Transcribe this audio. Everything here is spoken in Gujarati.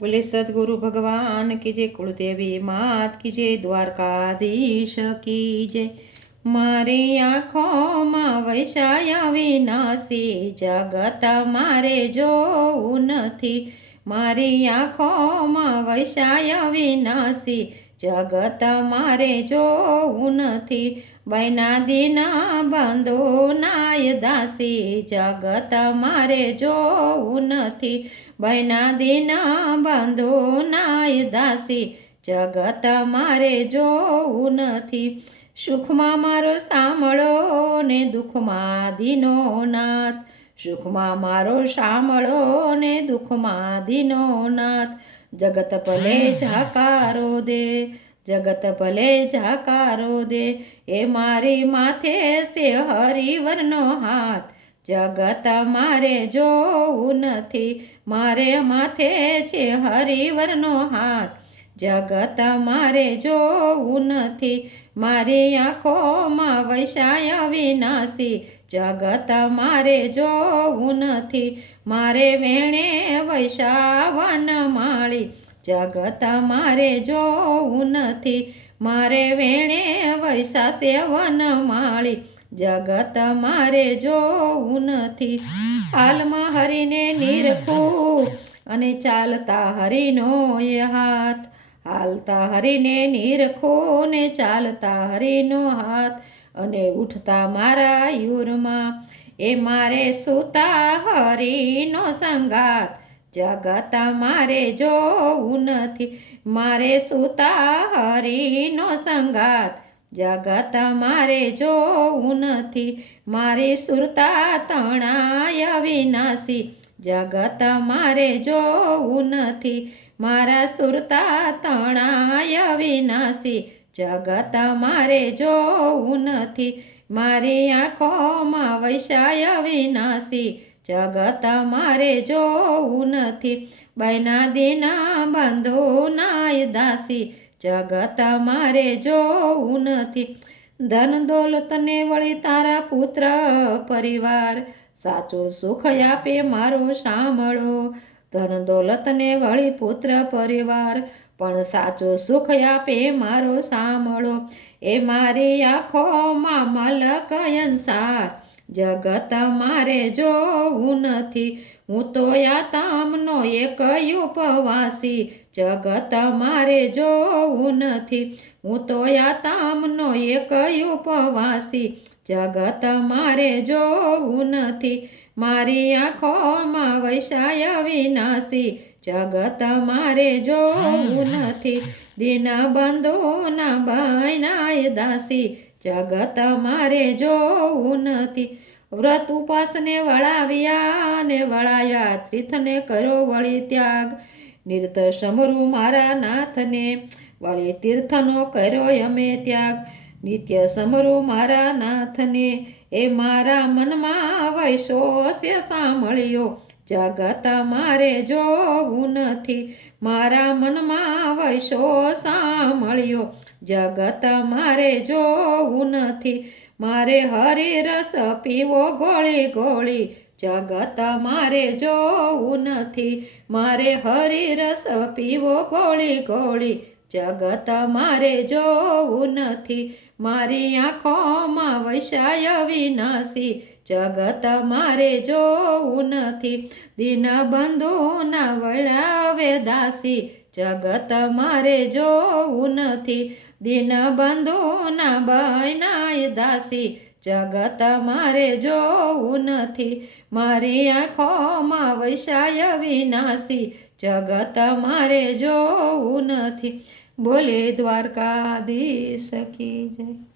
બોલે, સદગુરુ ભગવાન કી જે કુળદેવી માત કી જે દ્વારકાધીશ કી જે મારી આંખોમાં વૈશાયા વિનાશી જગત મારે જોવું નથી. મારી આંખોમાં વૈશાયા વિનાશી જગત મારે જોવું નથી. બૈના દિના બંધો નાય દાસી, જગત મારે જોવું નથી. બૈના દિના બંધો નાય દાસી, જગત મારે જોવું નથી. સુખમાં મારો સાંભળો ને દુઃખમાં દીનો નાથ. સુખમાં મારો સાંભળો ને દુઃખમાં દીનો નાથ. જગત ભલે જાકારો દે જગત ભલે જાકારો દે, એ મારી માથે છે હરિવરનો હાથ. જગત મારે જોવું નથી, મારે માથે છે હરિવરનો હાથ. જગત મારે જોવું નથી, મારી આંખોમાં વૈશાય વિનાશી. જગત મારે જોવું નથી, મારે વેણે વૈશાવન માળી. જગત મારે જોવું નથી. મારે વેણે વૈસા સેવન માળી. જગત મારે જોવું નથી. હાલમાં હરીને નિરખું અને ચાલતા હરીનો એ હાથ. હાલતા હરીને નિરખો ને ચાલતા હરીનો હાથ. અને ઉઠતા મારા યુરમાં. એ મારે સુતા હરીનો સંગાત જગત મારે જોવું નથી. મારે સુતા હરિનો સંગાત જગત મારે જોવું નથી. મારે સુરતા તણાય વિનાશી. જગત મારે જોવું નથી. મારા સુરતા તણાય વિનાશી. જગત મારે જોવું નથી. મારી આંખોમાં વૈશાય વિનાશી. જગત મારે જોવું નથી. બૈના દિના બંધો નાય દાસી, જગત મારે જોવું નથી. ધન દોલતને વળી તારા પુત્ર પરિવાર, સાચો સુખ આપે મારો સાંભળો. ધન દોલતને વળી પુત્ર પરિવાર, પણ સાચો સુખ આપે મારો સાંભળો. એ મારી આંખોમાં મલક અંસાર જગત મારે જોવું નથી. હું તો યાતામનો એક ઉપવાસી. જગત મારે જોવું નથી. હું તો યાતામનો એક ઉપવાસી. જગત મારે જોવું નથી. મારી આંખોમાં વૈશાય વિનાશી. જગત મારે જોવું નથી. દિન બંધોના બૈનાય દાસી. જગત મારે જોવું નથી. વ્રત ઉપાસને વળાવ્યા ને વળાયા, તીર્થને કરો વળી ત્યાગ. નિર્ત સમરું મારા નાથને વળી તીર્થનો કર્યો અમે ત્યાગ. નિત્ય સમરું મારા નાથને એ મારા મનમાં વૈશોસ્ય સાંભળ્યો. જગત મારે જોવું નથી. મારા મનમાં વૈશો સાંભળ્યો જગત મારે જોવું નથી. મારે હરિ રસ પીવો ગોળી ગોળી. જગત મારે જોવું નથી. મારે હરિ રસ પીવો ગોળી ગોળી. જગત મારે જોવું નથી. મારી આંખોમાં વૈશાય વિનાશી. જગત મારે જોવું નથી. દિન બંધુના વળાવે દાસી. જગત મારે જોવું નથી. દિન બંધુના બૈનાય દાસી. જગત મારે જોવું નથી. મારી આંખોમાં વૈશાય વિનાશી. જગત મારે જોવું નથી. બોલે દ્વારકાધીશ કી જય.